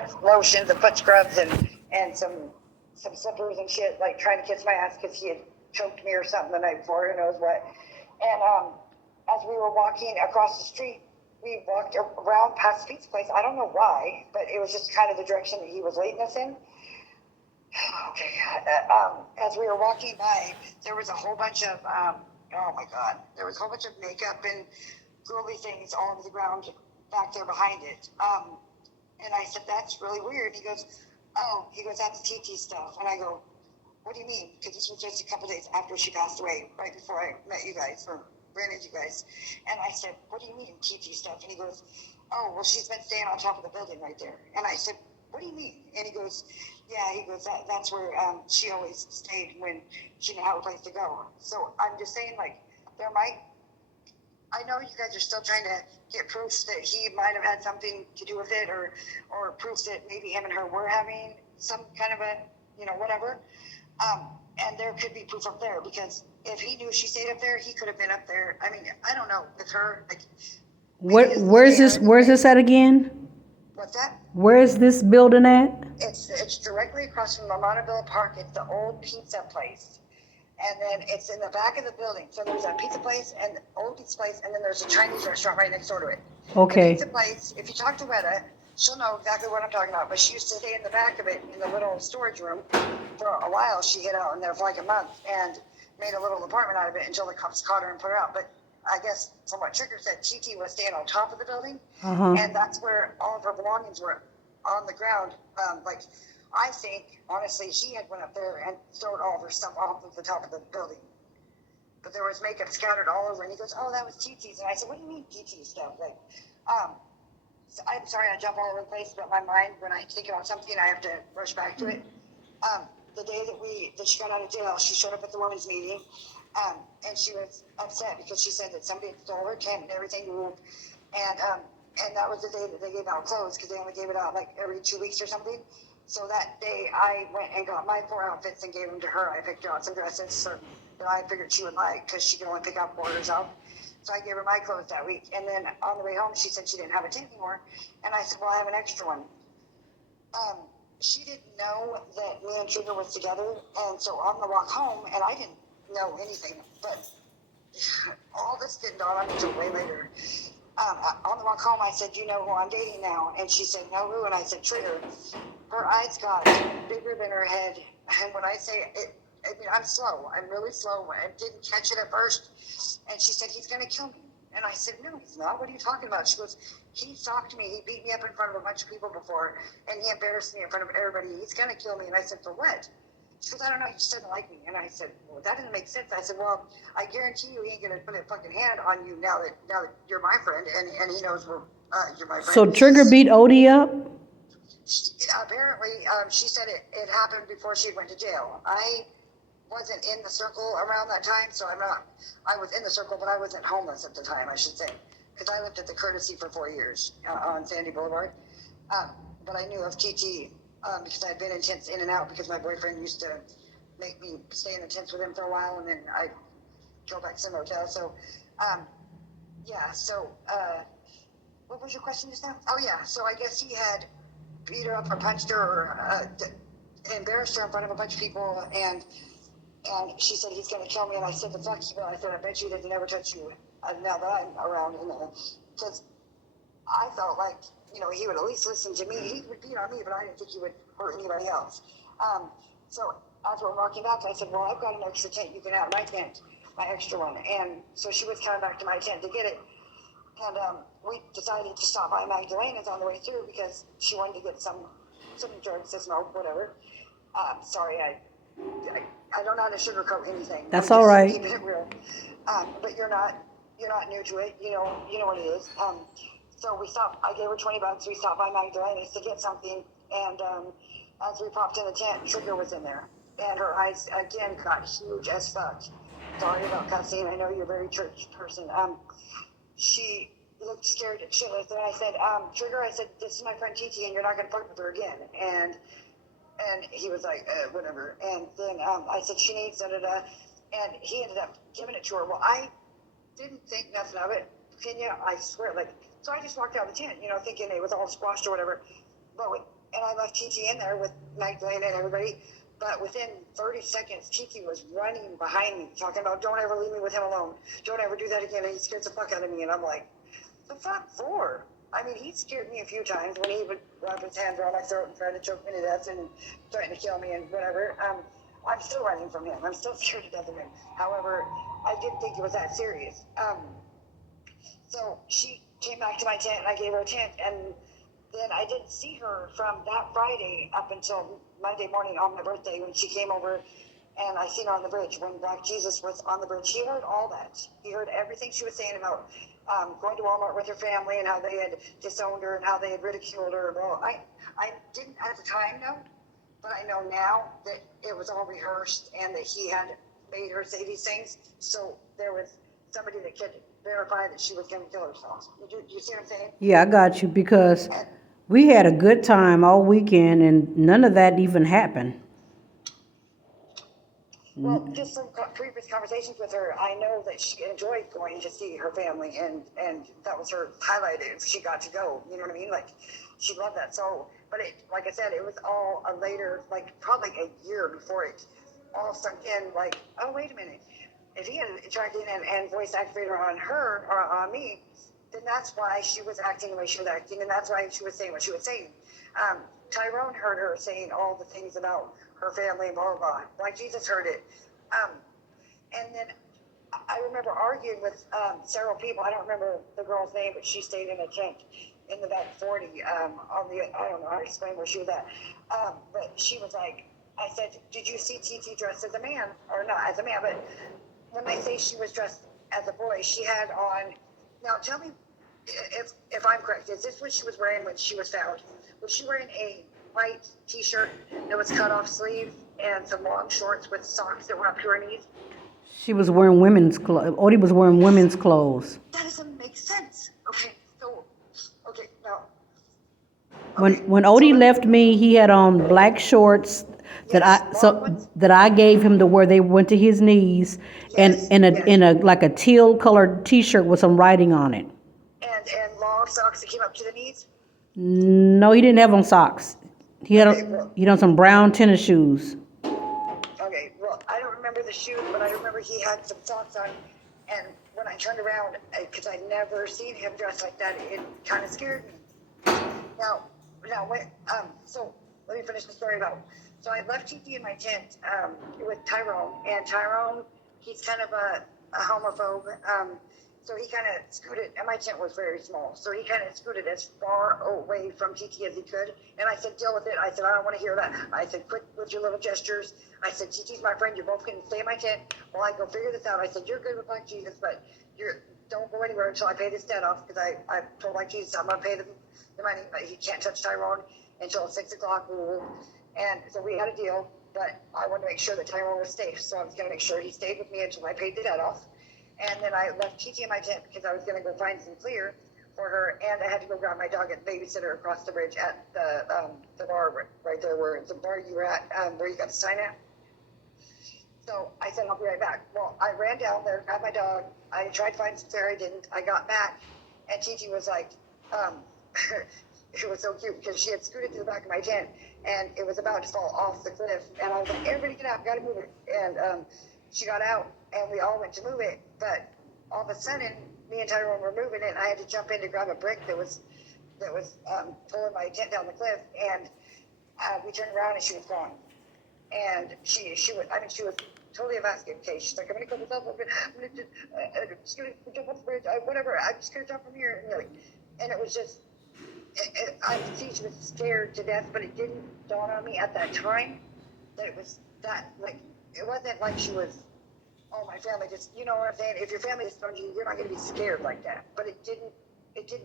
foot lotions and foot scrubs and some slippers and shit, like trying to kiss my ass because he had choked me or something the night before, who knows what. And as we were walking across the street, we walked around past Pete's place. I don't know why, but it was just kind of the direction that he was leading us in. Okay. As we were walking by, there was a whole bunch of, oh my God, there was a whole bunch of makeup and girly things all over the ground back there behind it. And I said, that's really weird. He goes, that's TT stuff. And I go, what do you mean? Because this was just a couple days after she passed away, right before I met you guys, or ran into you guys. And I said, what do you mean, TT stuff? And he goes, oh, well, she's been staying on top of the building right there. And I said, what do you mean? And he goes, that's where she always stayed when she didn't have a place to go. So I'm just saying, like, I know you guys are still trying to get proofs that he might have had something to do with it, or proofs that maybe him and her were having some kind of a, whatever. And there could be proof up there, because if he knew she stayed up there, he could have been up there. I mean, I don't know, with her. Like, where's this at again? What's that? Where is this building at? It's directly across from Lamontville Park. It's the old pizza place. And then it's in the back of the building. So there's a pizza place and old pizza place, and then there's a Chinese restaurant right next door to it. Okay. The pizza place, if you talk to Weta, she'll know exactly what I'm talking about. But she used to stay in the back of it in the little storage room for a while. She hid out in there for like a month and made a little apartment out of it until the cops caught her and put her out. But I guess from what Trigger said, TT was staying on top of the building, and that's where all of her belongings were on the ground. Like, I think, honestly, he had went up there and thrown all of her stuff off of the top of the building. But there was makeup scattered all over, and he goes, oh, that was TT's. And I said, what do you mean TT stuff? Like, so I'm sorry I jump all over the place, but my mind, when I think about something, I have to rush back to it. The day that she got out of jail, she showed up at the women's meeting, and she was upset because she said that somebody had stole her tent and everything moved. And that was the day that they gave out clothes, because they only gave it out like every 2 weeks or something. So that day I went and got my 4 outfits and gave them to her. I picked out some dresses that I figured she would like, because she could only pick out orders out. So I gave her my clothes that week. And then on the way home, she said she didn't have a tent anymore. And I said, well, I have an extra one. She didn't know that me and Trigger was together. And so on the walk home, and I didn't know anything, but all this didn't dawn on me until way later. On the walk home, I said, you know who I'm dating now? And she said, no, who? And I said, Trigger. Her eyes got bigger than her head. And when I say it, I mean, I'm slow. I'm really slow. I didn't catch it at first. And she said, he's going to kill me. And I said, no, he's not. What are you talking about? She goes, he stalked me. He beat me up in front of a bunch of people before. And he embarrassed me in front of everybody. He's going to kill me. And I said, for what? She goes, I don't know. He just doesn't like me. And I said, well, that doesn't make sense. I said, well, I guarantee you he ain't going to put a fucking hand on you now that you're my friend. And he knows you're my friend. So Trigger beat Odie up? Apparently, she said it happened before she went to jail. I wasn't in the circle around that time, so I was in the circle, but I wasn't homeless at the time, I should say, because I lived at the Courtesy for 4 years on Sandy Boulevard. But I knew of TT because I'd been in tents in and out, because my boyfriend used to make me stay in the tents with him for a while, and then I'd go back to some hotel. So, what was your question just now? Oh, yeah, so I guess he had beat her up or punched her or embarrassed her in front of a bunch of people, and she said, he's going to kill me. And I said, the fuck you will. I said, I bet you that he never touched you now that I'm around. Because I felt like, he would at least listen to me. He would beat on me, but I didn't think he would hurt anybody else. So as we're walking back, I said, well, I've got an extra tent. You can have my tent, my extra one. And so she was coming back to my tent to get it. And we decided to stop by Magdalena's on the way through, because she wanted to get some drugs to smoke, whatever. Sorry, I don't know how to sugarcoat anything. That's all right. Keeping it real. But you're not new to it. You know what it is. So we stopped. I gave her $20. We stopped by Magdalena's to get something, and as we popped in the tent, Trigger was in there, and her eyes again got huge as fuck. Sorry about cussing. I know you're a very church person. She looked scared shitless, and I said, Trigger, I said, this is my friend TT, and you're not going to fuck with her again. And he was like, whatever. And then I said, she needs da-da-da. And he ended up giving it to her. Well, I didn't think nothing of it, Kenya, I swear. So I just walked out of the tent, thinking it was all squashed or whatever. But I left TT in there with Magdalena and everybody. But within 30 seconds, TT was running behind me, talking about, don't ever leave me with him alone. Don't ever do that again. And he scares the fuck out of me. And I'm like, the fuck for? I mean, he scared me a few times when he would wrap his hands around my throat and try to choke me to death and threaten to kill me and whatever. I'm still running from him. I'm still scared to death of him. However, I didn't think it was that serious. So she came back to my tent and I gave her a tent, and then I didn't see her from that Friday up until Monday morning on my birthday when she came over, and I seen her on the bridge when Black Jesus was on the bridge. He heard all that. He heard everything she was saying about going to Walmart with her family and how they had disowned her and how they had ridiculed her. Well, I didn't at the time know, but I know now that it was all rehearsed and that he had made her say these things. So there was somebody that could verify that she was going to kill herself. You see what I'm saying? Yeah, I got you, because we had a good time all weekend and none of that even happened. Well, just from previous conversations with her, I know that she enjoyed going to see her family, and that was her highlight if she got to go. You know what I mean? Like, she loved that. So, but it, like I said, it was all a later, like probably a year before it all sunk in. Like, oh, wait a minute. If he had tracked in and voice activator on her or on me, then that's why she was acting the way she was acting, and that's why she was saying what she was saying. Tyrone heard her saying all the things about her family and blah, blah, blah. Like Jesus heard it. And then I remember arguing with several people. I don't remember the girl's name, but she stayed in a tent in the back 40 on the, I don't know how to explain where she was at. But she was like, I said, did you see TT dressed as a man? Or not as a man, but when they say she was dressed as a boy, she had on, now tell me if I'm correct, is this what she was wearing when she was found? Was she wearing a white t-shirt that was cut off sleeve and some long shorts with socks that went up to her knees? She was wearing women's clothes. Odie was wearing women's clothes. That doesn't make sense. Okay, so, okay, now. When Odie left me, he had on black shorts that I gave him to where they went to his knees, and in a like a teal colored t-shirt with some writing on it. And long socks that came up to the knees? No, he didn't have on socks. He had on some brown tennis shoes. Okay, well, I don't remember the shoes, but I remember he had some socks on, and when I turned around, because I'd never seen him dressed like that, it kind of scared me. Now, when, so let me finish the story about, so I left TT in my tent with Tyrone, and Tyrone, he's kind of a homophobe, so he kind of scooted, and my tent was very small, so he kind of scooted as far away from TT as he could, and I said, deal with it. I said, I don't want to hear that. I said, quit with your little gestures. I said, TT's my friend. You're both going to stay in my tent while I go figure this out. I said, you're good with Black Jesus, but don't go anywhere until I pay this debt off, because I told Black Jesus I'm going to pay the money, but he can't touch Tyrone until 6 o'clock rule. And so we had a deal, but I wanted to make sure that Tyrone was safe, so I was going to make sure he stayed with me until I paid the debt off. And then I left TT in my tent because I was going to go find some clear for her, and I had to go grab my dog at the babysitter across the bridge at the bar right there where the bar you were at, where you got the sign at. So I said, I'll be right back. Well, I ran down there, grabbed my dog. I tried to find some clear, I didn't. I got back, and TT was like, it was so cute because she had scooted to the back of my tent, and it was about to fall off the cliff. And I was like, everybody get out, gotta move it. And she got out, and we all went to move it, but all of a sudden, me and Tyrone were moving it, and I had to jump in to grab a brick that was pulling my tent down the cliff, and we turned around and she was gone. And she was totally a basket case. She's like, I'm gonna go myself over. I'm just gonna jump off the bridge. Whatever. I'm just gonna jump from here. And it was just, I could see she was scared to death, but it didn't dawn on me at that time that it was that, like, it wasn't like she was, oh, my family just, you know what I'm saying? If your family disowns you, you're not going to be scared like that. But it didn't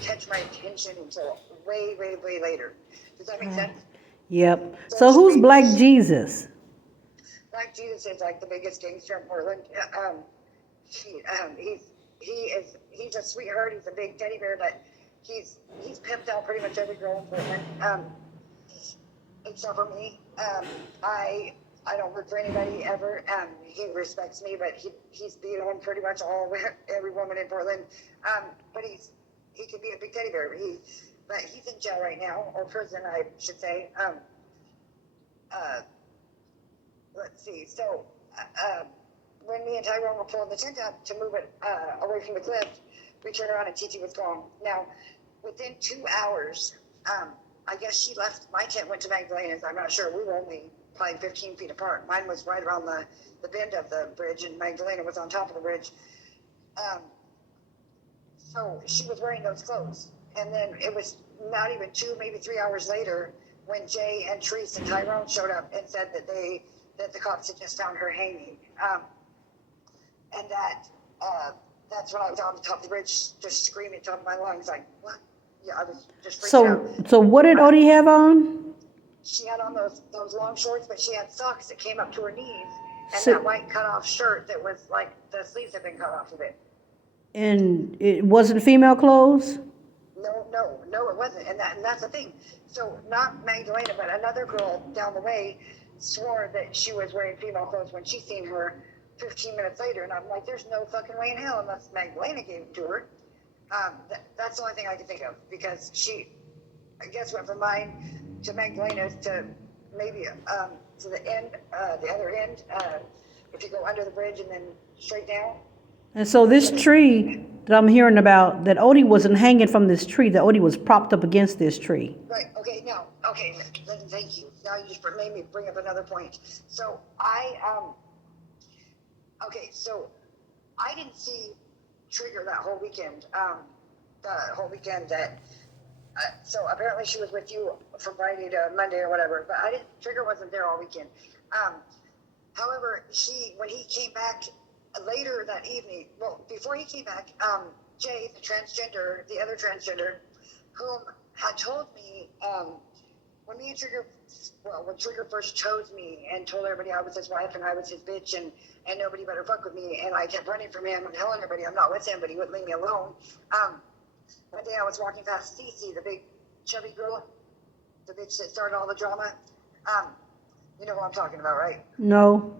catch my attention until way, way, way later. Does that make sense? Yep. So who's Black Jesus? Black Jesus is like the biggest gangster in Portland. He's a sweetheart. He's a big teddy bear, but he's pimped out pretty much every girl in Portland, except for me. I don't work for anybody ever. He respects me, but he's beat on pretty much every woman in Portland. But he can be a big teddy bear. but he's in jail right now, or prison, I should say. Uh, let's see. So, when me and Tyrone were pulling the tent up to move it away from the cliff, we turned around and Tete was gone. Now, within 2 hours, I guess she left. My tent went to Magdalena's. I'm not sure. We were only probably 15 feet apart. Mine was right around the bend of the bridge, and Magdalena was on top of the bridge. So she was wearing those clothes. And then it was not even 2, maybe 3 hours later when Jay and Therese and Tyrone showed up and said that the cops had just found her hanging. And that's when I was on the top of the bridge just screaming at the top of my lungs, like, what? Yeah, I was just freaking out. So what did Odie have on? She had on those long shorts, but she had socks that came up to her knees, and So- that white cut-off shirt that was like the sleeves had been cut off of it. And it wasn't female clothes? No, it wasn't, and that's the thing. So not Magdalena, but another girl down the way swore that she was wearing female clothes when she seen her 15 minutes later, and I'm like, there's no fucking way in hell unless Magdalena gave it to her. That's the only thing I can think of, because she, I guess, went from mine to Magdalena's to maybe to the end, the other end, if you go under the bridge and then straight down. And so this tree that I'm hearing about, that Odie wasn't hanging from this tree, that Odie was propped up against this tree. Right, okay, thank you. Now you just made me bring up another point. So so I didn't see Trigger that whole weekend, the whole weekend that, so apparently she was with you from Friday to Monday or whatever, but Trigger wasn't there all weekend. However, when he came back later that evening, well, before he came back, Jay, the other transgender, whom had told me, when Trigger first chose me and told everybody I was his wife and I was his bitch and nobody better fuck with me, and I kept running from him and telling everybody I'm not with him, but he wouldn't leave me alone. One day I was walking past Cece, the big chubby girl, the bitch that started all the drama. You know who I'm talking about, right? No.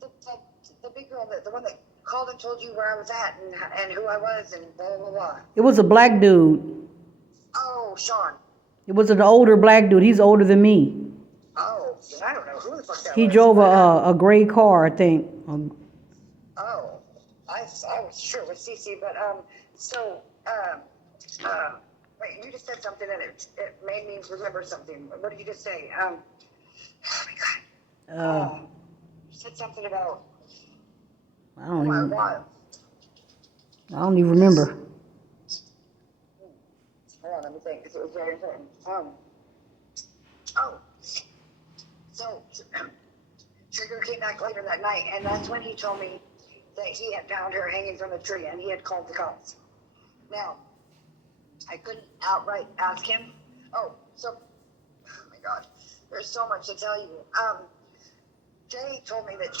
The big girl, the one that called and told you where I was at and who I was and blah, blah, blah. It was a black dude. Oh, Sean. It was an older black dude. He's older than me. Oh, I don't know who the fuck that was. He drove a gray car, I think. Oh, I was sure it was Cece, but wait, you just said something and it made me remember something. What did you just say? Oh my God. You said something about. I don't my even. God. I don't even remember. Hold on, let me think, because it was very important. So Trigger came back later that night, and that's when he told me that he had found her hanging from a tree, and he had called the cops. Now, I couldn't outright ask him. Oh my God, there's so much to tell you. Jay told me that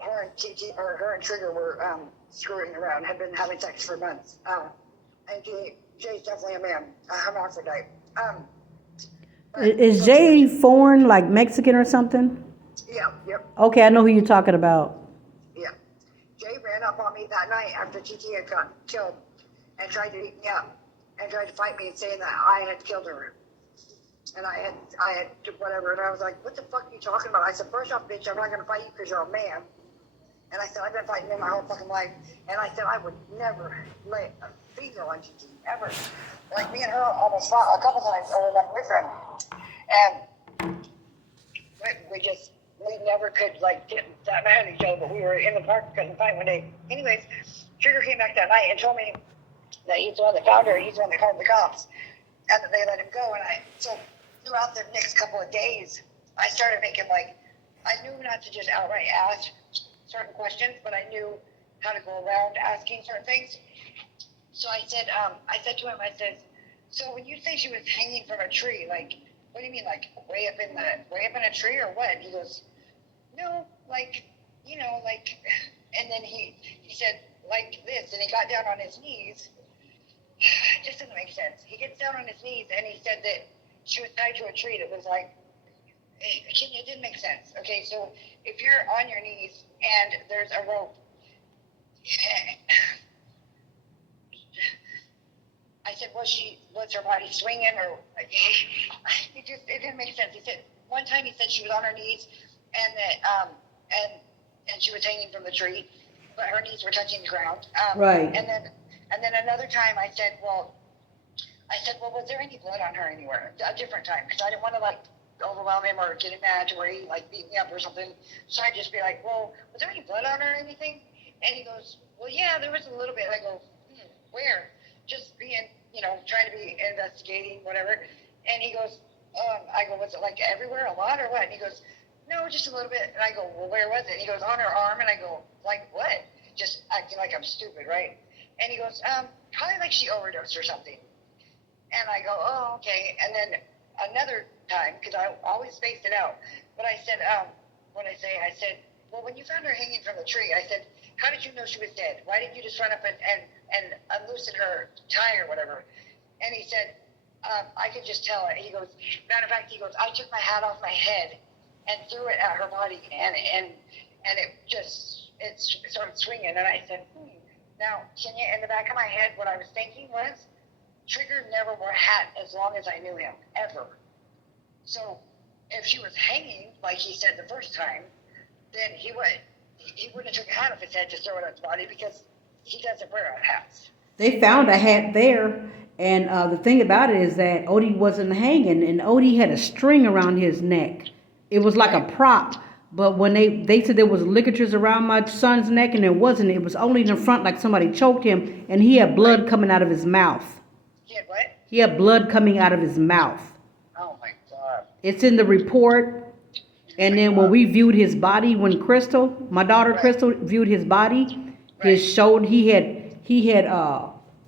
her and Trigger were screwing around, had been having sex for months. And Jay's definitely a man, a hermaphrodite. Is Jay foreign, like Mexican or something? Yeah, yep. Okay, I know who you're talking about. Yeah. Jay ran up on me that night after Tete had gotten killed and tried to eat me up and tried to fight me and saying that I had killed her. And I had whatever. And I was like, what the fuck are you talking about? I said, first off, bitch, I'm not going to fight you because you're a man. And I said, I've been fighting men my whole fucking life. And I said, I would never lay a finger on Tete, ever. Like, me and her almost fought a couple times over my boyfriend. And we never could, like, get that mad at each other, but we were in the park because of the fight one day. Anyways, Trigger came back that night and told me that he's the one that found her, he's the one that called the cops, and that they let him go. And so throughout the next couple of days, I started making, like, I knew not to just outright ask certain questions, but I knew how to go around asking certain things. So I said to him, I said, so when you say she was hanging from a tree, like, what do you mean, like, way up in a tree or what? He goes, no, like, you know, like, and then he said, like this, and he got down on his knees. It just doesn't make sense. He gets down on his knees, and he said that she was tied to a tree that was like, it didn't make sense. Okay, so if you're on your knees and there's a rope, I said, was her body swinging or, it didn't make sense. He said, one time he said she was on her knees and that, and she was hanging from the tree, but her knees were touching the ground. Right. And then another time I said, well, was there any blood on her anywhere? A different time, because I didn't want to like overwhelm him or get him mad to where he like beat me up or something. So I'd just be like, well, was there any blood on her or anything? And he goes, well, yeah, there was a little bit. I go, where? Just being, trying to be investigating, whatever. And he goes, I go, was it like everywhere, a lot or what? And he goes, no, just a little bit. And I go, well, where was it? And he goes, on her arm. And I go, like what? Just acting like I'm stupid, right? And he goes, probably like she overdosed or something. And I go, oh, okay. And then another time, because I always spaced it out, but I said, I said, well, when you found her hanging from the tree, I said, how did you know she was dead? Why didn't you just run up and unloosen her tie or whatever? And he said, I could just tell it. He goes, matter of fact, he goes, I took my hat off my head and threw it at her body, and it started swinging. And I said, now, can you, in the back of my head, what I was thinking was, Trigger never wore a hat as long as I knew him, ever. So if she was hanging, like he said the first time, then he wouldn't have took a hat off his head to throw it at his body because he doesn't wear hats. They found a hat there, and the thing about it is that Odie wasn't hanging, and Odie had a string around his neck. It was like a prop. But when they said there was ligatures around my son's neck, and it wasn't. It was only in the front, like somebody choked him, and he had blood coming out of his mouth. He had what? He had blood coming out of his mouth. Oh my God. It's in the report. And then when we viewed his body, when my daughter Crystal viewed his body, it showed he had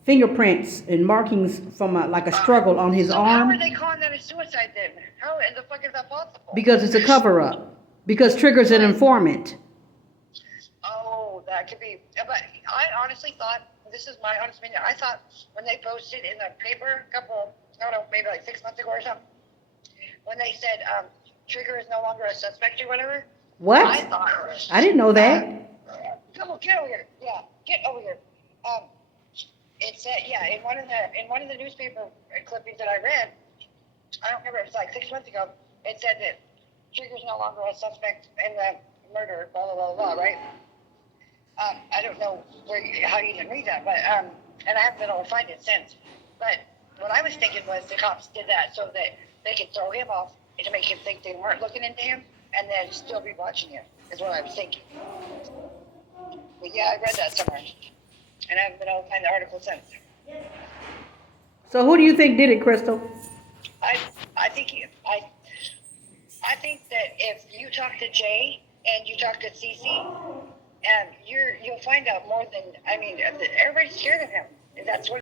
fingerprints and markings from a struggle on his arm. How are they calling that a suicide then? How in the fuck is that possible? Because it's a cover-up. Because Trigger's an informant. Oh, that could be. But I honestly thought, this is my honest opinion, I thought when they posted in the paper maybe like 6 months ago or something, when they said Trigger is no longer a suspect or whatever. What? I didn't know that. Come on, get over here. Yeah, get over here. It said, in one of the newspaper clippings that I read, I don't remember, it was like 6 months ago, it said that Trigger's no longer a suspect in the murder, blah, blah, blah, blah, right? I don't know how you can read that, but, and I haven't been able to find it since. But what I was thinking was the cops did that so that they could throw him off to make him think they weren't looking into him and then still be watching him, is what I was thinking. But yeah, I read that somewhere. And I haven't been able to find the article since. So who do you think did it, Crystal? I think that if you talk to Jay and you talk to Cece, you'll find out more than, everybody's scared of him. That's what